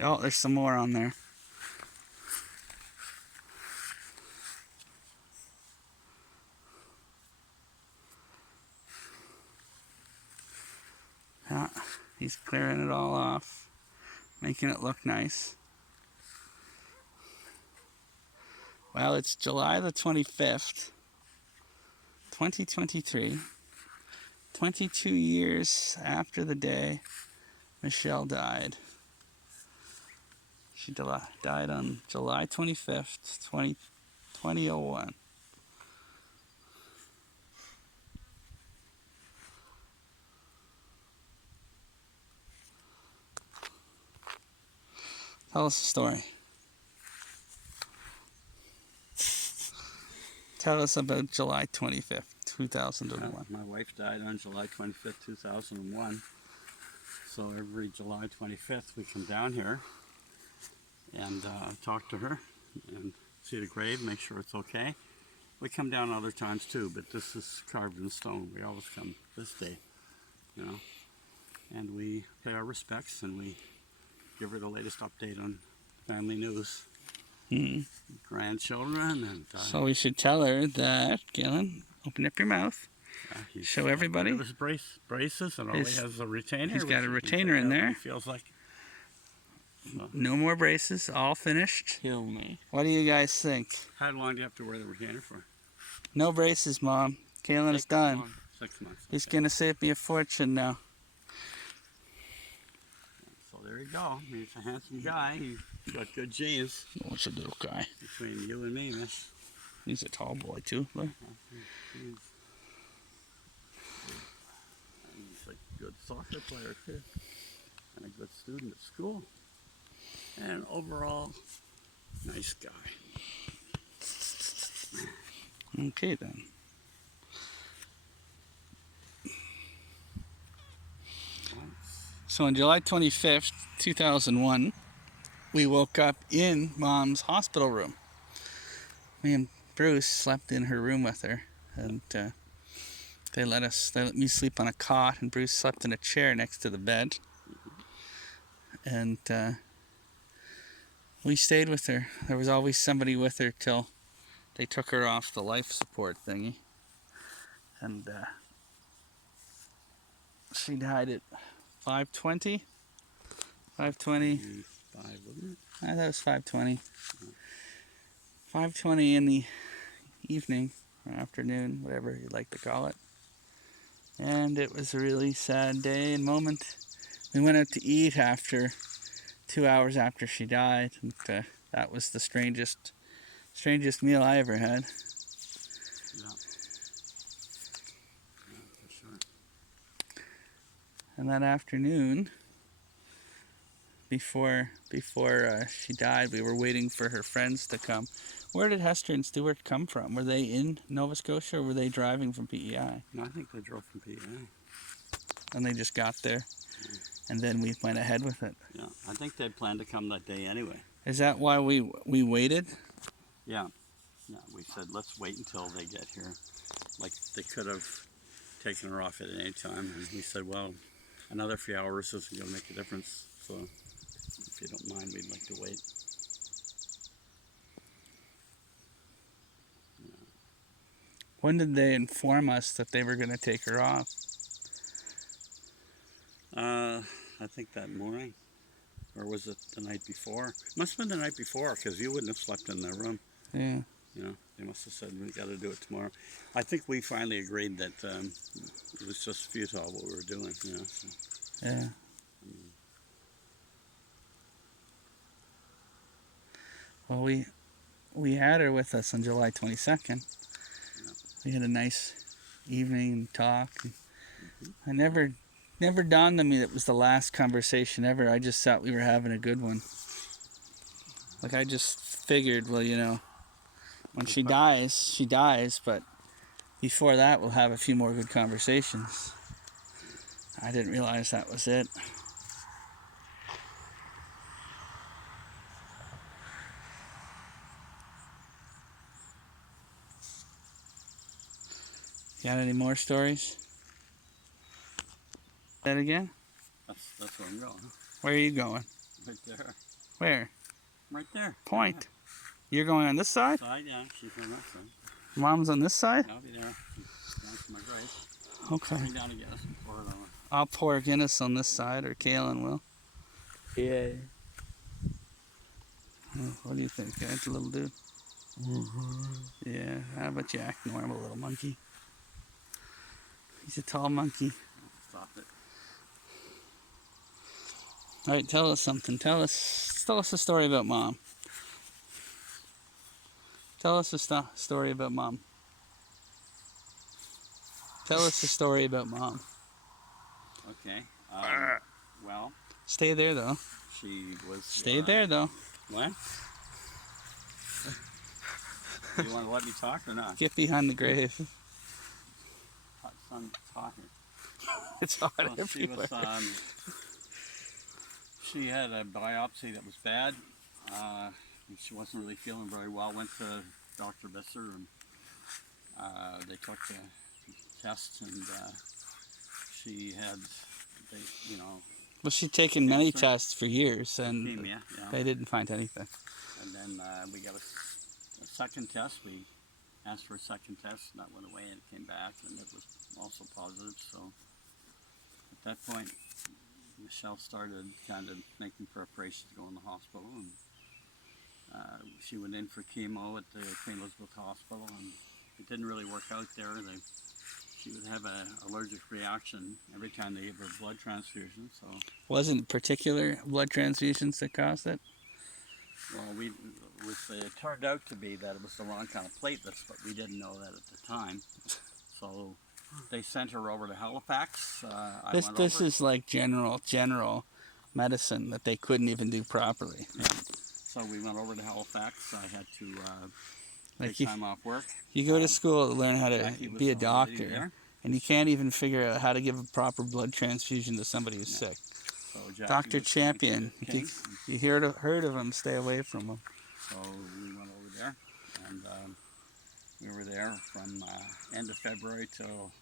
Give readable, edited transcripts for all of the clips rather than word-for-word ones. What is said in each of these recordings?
Oh, there's some more on there. Yeah, he's clearing it all off, making it look nice. Well, it's July the 25th, 2023. 22 years after the day Michelle died. She died on July 25th, 2001. Tell us a story. Tell us about July 25th, 2001. My wife died on July 25th, 2001. So every July 25th we come down here and talk to her and see the grave, make sure it's okay. We come down other times too, but this is carved in stone. We always come this day, you know. And we pay our respects and we give her the latest update on family news. Grandchildren and So we should tell her that, Galen, open up your mouth. Show everybody. His braces and all. He has a retainer. He's got a retainer in there. He feels like. So. No more braces, all finished. Kill me. What do you guys think? How long do you have to wear the retainer for? No braces, Mom. Galen is done. 6 months. Okay. He's gonna save me a fortune now. So there you go. He's a handsome guy. He's got good genes. Oh, it's a little guy. Between you and me, miss. He's a tall boy too. Look. He's a good soccer player too. And a good student at school. And overall, nice guy. Okay then. So on July 25th, 2001, we woke up in Mom's hospital room. Me and Bruce slept in her room with her, and they let me sleep on a cot, and Bruce slept in a chair next to the bed. And we stayed with her. There was always somebody with her till they took her off the life support thingy. And she died at 5:20. 5:20. 5, wasn't it? I thought it was 5:20. 5:20 in the evening or afternoon, whatever you'd like to call it. And it was a really sad day and moment. We went out to eat after 2 hours after she died, and that was the strangest meal I ever had. Yeah. For sure. And that afternoon, before she died, we were waiting for her friends to come. Where did Hester and Stuart come from? Were they in Nova Scotia or were they driving from PEI? No, I think they drove from PEI. And they just got there, and then we went ahead with it. Yeah, I think they planned to come that day anyway. Is that why we waited? Yeah. Yeah, we said let's wait until they get here. Like they could have taken her off at any time, and we said, well, another few hours isn't going to make a difference. So if you don't mind, we'd like to wait. When did they inform us that they were going to take her off? I think that morning. Or was it the night before? Must have been the night before, because you wouldn't have slept in their room. Yeah. You know, they must have said, we got to do it tomorrow. I think we finally agreed that it was just futile what we were doing, you know. So. Yeah. Well, we had her with us on July 22nd. Yeah. We had a nice evening and talk. I never dawned on me that it was the last conversation ever. I just thought we were having a good one. Like, I just figured, well, you know, when she dies, but before that we'll have a few more good conversations. I didn't realize that was it. Got any more stories? That again? That's where I'm going. Where are you going? Right there. Where? Right there. Point. You're going on this side? Side, yeah. She's on that side. Mom's on this side? I'll be there. She's down to my right. Okay. Bring down and get us and pour it on. I'll pour Guinness on this side, or Kaylin will. Yeah. What do you think, guys, little dude? Yeah, how about you act normal, little monkey? He's a tall monkey. Stop it. All right, tell us something. Tell us a story about Mom. Tell us a story about Mom. Tell us a story about Mom. Okay. Well, Stay there, though. she was. Stay there, though. What? You want to let me talk or not? Get behind the grave. Son, talking. It's hot Well, she everywhere. was. She had a biopsy that was bad. She wasn't really feeling very well. Went to Dr. Visser and they took the tests and she had, Well, she'd taken many Cancer. tests for years, and leukemia. Yeah. they didn't find anything. And then we got a second test. We asked for a second test, and that went away, and it came back, and it was also positive. So at that point, Michelle started kind of making preparations to go in the hospital, and she went in for chemo at the Queen Elizabeth Hospital, and it didn't really work out there. She would have an allergic reaction every time they gave her blood transfusion. So, Wasn't particular blood transfusions that caused it? well, it turned out to be that it was the wrong kind of platelets, but we didn't know that at the time. So they sent her over to Halifax. This is like general medicine that they couldn't even do properly. So we went over to Halifax. I had to Like take time off work. you go to school to learn how to Jackie was be a the lady doctor, there. and you can't even figure out how to give a proper blood transfusion to somebody who's sick. So Jackie Dr. was Champion, going to if you heard of him, stay away from him. So we went over there, and we were there from end of February till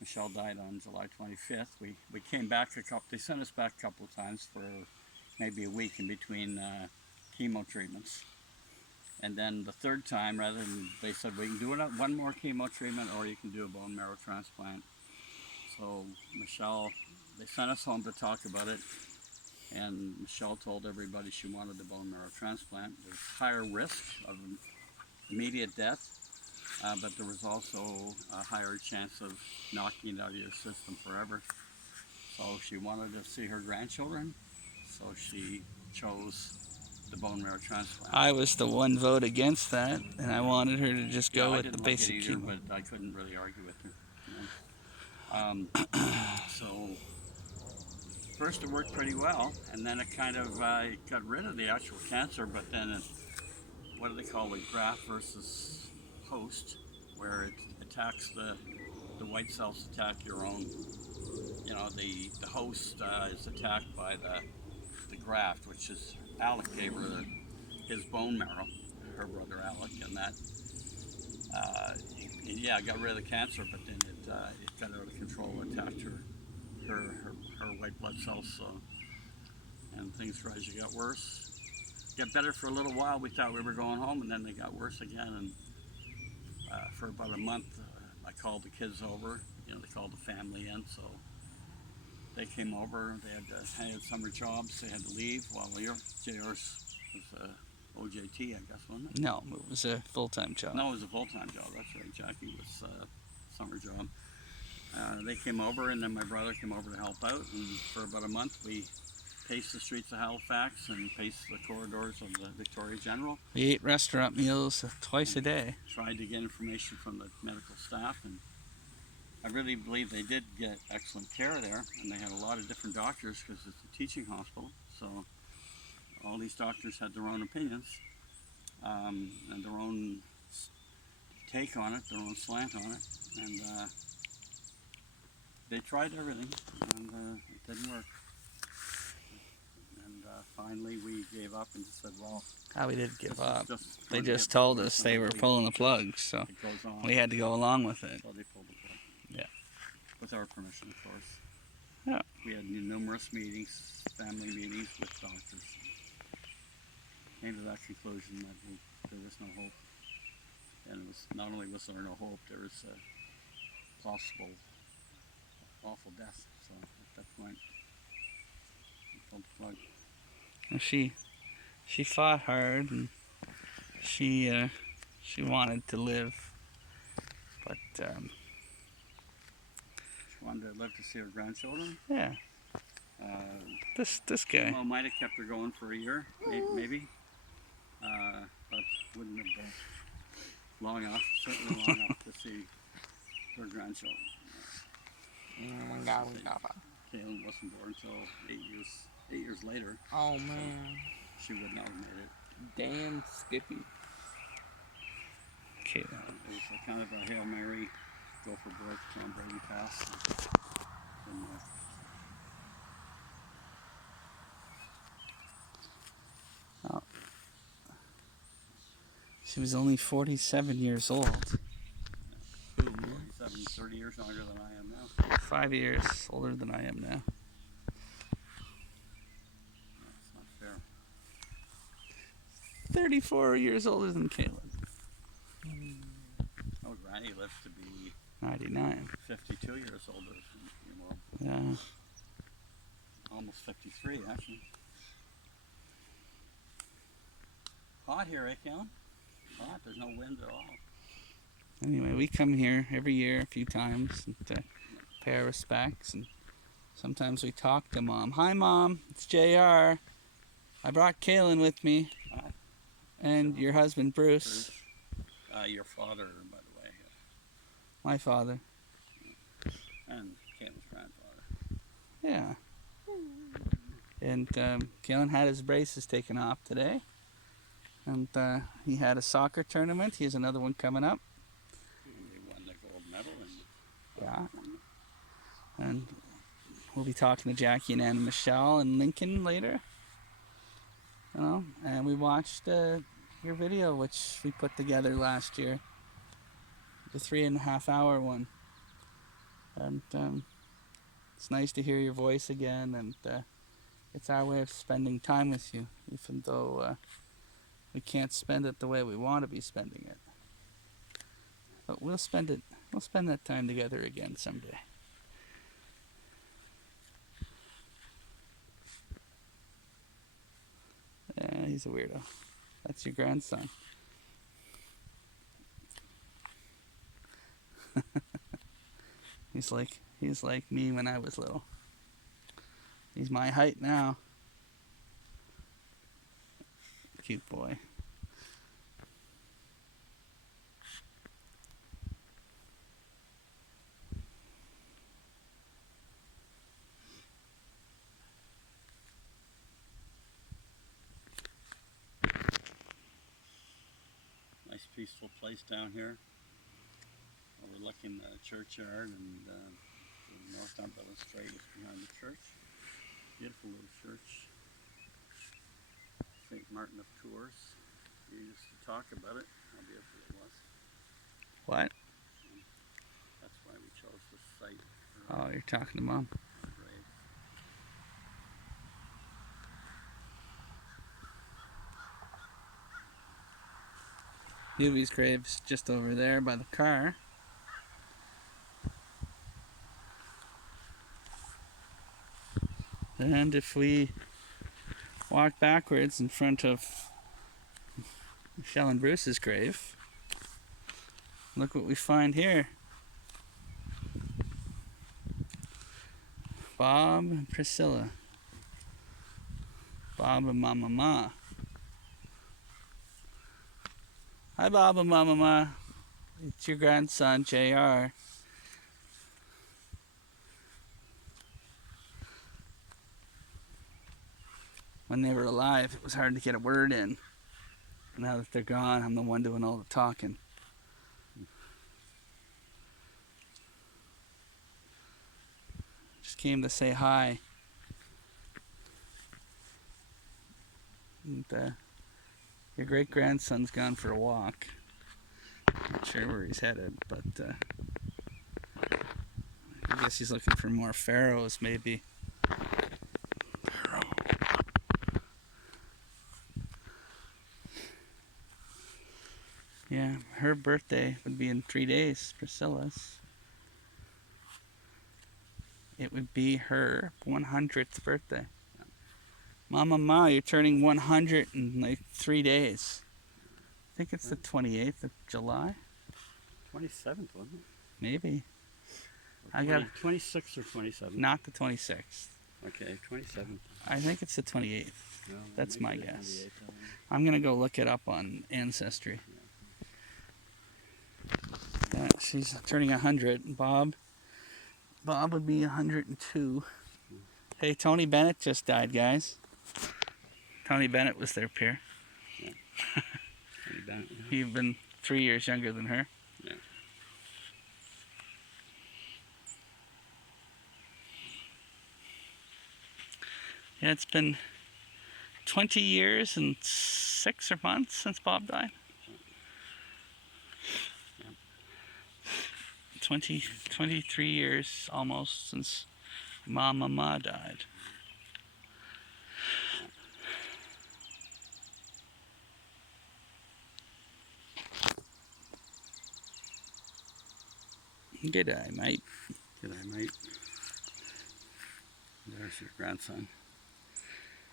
Michelle died on July 25th. We came back they sent us back a couple of times for maybe a week in between chemo treatments. And then the third time, they said, we can do one more chemo treatment or you can do a bone marrow transplant. So Michelle, they sent us home to talk about it. And Michelle told everybody she wanted the bone marrow transplant. There's higher risk of immediate death, but there was also a higher chance of knocking it out of your system forever. So she wanted to see her grandchildren, so she chose the bone marrow transplant. I was the one vote against that, and I wanted her to just go with the basic either, chemo. but I couldn't really argue with her. So first it worked pretty well, and then it kind of got rid of the actual cancer, but then what do they call it, graft versus host, where it attacks the white cells attack your own, the host is attacked by the graft, which is Alec gave her his bone marrow, her brother Alec, and that got rid of the cancer, but then it got out of control, attacked her white blood cells, and things gradually got worse. Got better for a little while. We thought we were going home, and then they got worse again. And for about a month, I called the kids over. They called the family in, so they came over. They had summer jobs. They had to leave while JR's was OJT, I guess, wasn't it? No, it was a full-time job. No, it was a full-time job. That's right. Jackie was summer job. They came over, and then my brother came over to help out. And for about a month, we paced the streets of Halifax and paced the corridors of the Victoria General. We ate restaurant meals twice a day. Tried to get information from the medical staff, and I really believe they did get excellent care there. And they had a lot of different doctors because it's a teaching hospital. So all these doctors had their own opinions and their own take on it, their own slant on it, and they tried everything, and it didn't work. And finally, we gave up and just said, "Well, We didn't give up. They gonna just get told worse us and they were hopefully pulling the plug, so it goes on." we had to go along with it. So they pulled the plug. Yeah. With our permission, of course. Yeah. We had numerous meetings, family meetings with doctors. came to that conclusion that there was no hope. And it was, not only was there no hope, there was a possible awful death. So at that point, we pulled the plug. Well, she fought hard, and she wanted to live, but She wanted to live to see her grandchildren. yeah, this guy. Well, might have kept her going for a year, maybe. But wouldn't have been long enough, certainly long enough to see her grandchildren. Kaylin wasn't born until 8 years later. Oh man. She would not have made it. Damn Skippy. Okay. It was a kind of a Hail Mary, go for broke, Tom Brady pass. And, She was only 47 years old. 30 years younger than I am now. 5 years older than I am now. That's not fair. 34 years older than Caleb. Oh, Granny lived to be 99. 52 years older than you. Well, Yeah. almost 53, actually. Hot here, eh, Kellen? Hot. There's no wind at all. Anyway, we come here every year a few times to pay our respects, and sometimes we talk to Mom. Hi, Mom. It's JR. I brought Kaylin with me, Hi. and your husband Bruce. Your father, by the way, My father. and Kaylin's grandfather. Yeah. And Kaylin had his braces taken off today, and he had a soccer tournament. He has another one coming up. And they won the gold medal. And Yeah. And we'll be talking to Jackie and Anna Michelle and Lincoln later. You know, and we watched your video, which we put together last year, the 3.5 hour one. And it's nice to hear your voice again, and it's our way of spending time with you, even though we can't spend it the way we want to be spending it. But we'll spend that time together again someday. Yeah, he's a weirdo. That's your grandson. He's like me when I was little. He's my height now. Cute boy. nice peaceful place down here. Overlooking the churchyard, and the North Umbrella Strait is behind the church. Beautiful little church. St. Martin of Tours. We used to talk about it, how beautiful it was. What? That's why we chose this site for Oh, you're talking to Mom. our grave. Yuvi's grave's just over there by the car. And if we walk backwards in front of Michelle and Bruce's grave, look what we find here. Bob and Priscilla. Bob and Mama Ma. Hi, Bob and Mama Ma. It's your grandson, JR. When they were alive, it was hard to get a word in. Now that they're gone, I'm the one doing all the talking. Just came to say hi. And your great-grandson's gone for a walk. Not sure where he's headed, but I guess he's looking for more pharaohs, maybe. Yeah, her birthday would be in 3 days, Priscilla's. It would be her 100th birthday. Mama Ma, you're turning 100 in like 3 days. I think it's the 28th of July. 27th, wasn't it? Maybe. Or I got 26th or 27th. not the 26th. Okay, 27th. I think it's the 28th. No, That's maybe my the guess. 28th, I don't know. I'm gonna go look it up on Ancestry. Yeah, she's turning 100. Bob would be 102. Hey, Tony Bennett just died, guys. Tony Bennett was their peer. Pretty bad, yeah. He'd been 3 years younger than her. Yeah. Yeah, it's been 20 years and 6 or months since Bob died. 23 years almost since Mama Ma died. G'day, mate. G'day, mate. There's your grandson.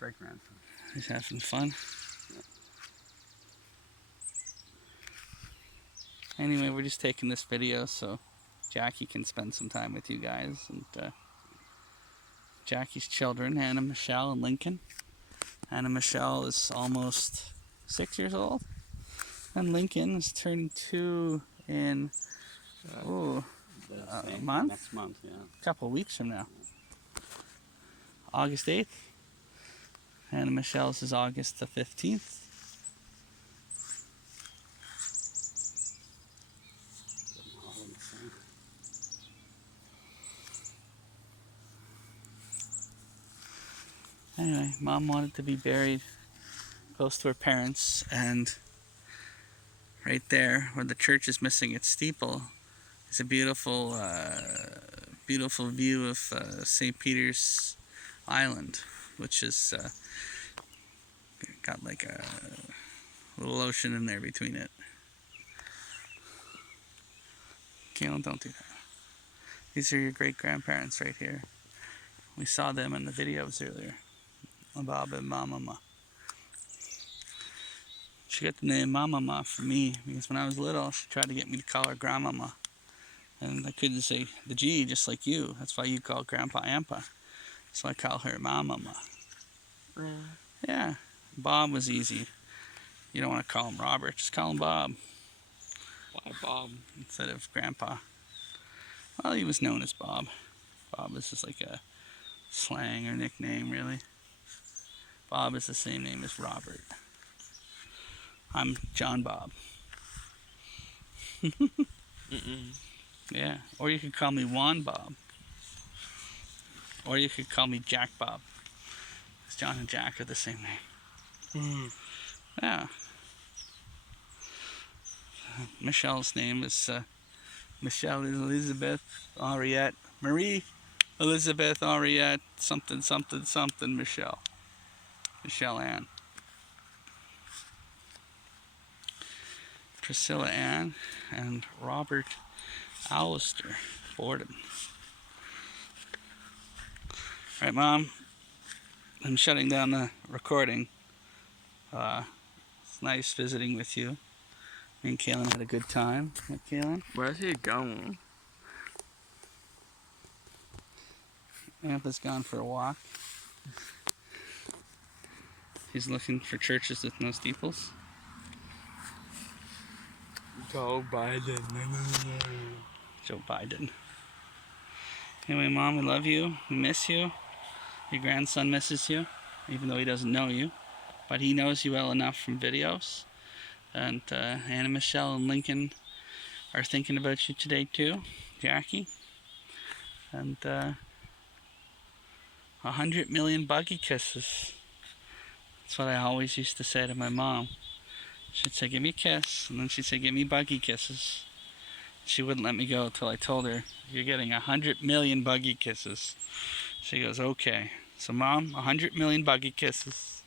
Great grandson. He's having fun. Anyway, we're just taking this video so Jackie can spend some time with you guys. And Jackie's children, Anna Michelle and Lincoln. Anna Michelle is almost 6 years old. And Lincoln is turning 2 in a month? Next month, yeah. A couple of weeks from now. August 8th. Anna Michelle's is August the 15th. All in the same. Anyway, Mom wanted to be buried close to her parents, and right there where the church is missing its steeple is a beautiful view of St. Peter's Island, which is got like a little ocean in there between it. Kaylin, don't do that. These are your great-grandparents right here. We saw them in the videos earlier. Bob and Mama Ma. She got the name Mama Ma from me because when I was little, she tried to get me to call her Grandmama. And I couldn't say the G, just like you. That's why you call Grandpa Ampa. So I call her Mama Ma. Yeah. Yeah. Bob was easy. You don't want to call him Robert, just call him Bob Why Bob? instead of Grandpa. Well, he was known as Bob. Bob is just like a slang or nickname, really. Bob is the same name as Robert. I'm John Bob. Yeah. Or you could call me Juan Bob. Or you could call me Jack Bob. Because John and Jack are the same name. Yeah. Michelle's name is Michelle Elizabeth Henriette Marie Elizabeth Henriette something something something Michelle. Michelle Ann. Priscilla Ann and Robert Allister Borden. Alright, Mom. I'm shutting down the recording. It's nice visiting with you. Me and Kaylin had a good time. What, Kaylin? Where's he going? Ampa's gone for a walk. He's looking for churches with no steeples. Joe Biden. Joe Biden. Anyway, Mom, we love you. We miss you. Your grandson misses you, even though he doesn't know you. But he knows you well enough from videos. And Anna Michelle and Lincoln are thinking about you today too, Jackie. And 100 million buggy kisses. That's what I always used to say to my mom. She'd say, give me a kiss, and then she'd say, give me buggy kisses. She wouldn't let me go until I told her, you're getting 100 million buggy kisses. She goes, okay. So Mom, 100 million buggy kisses.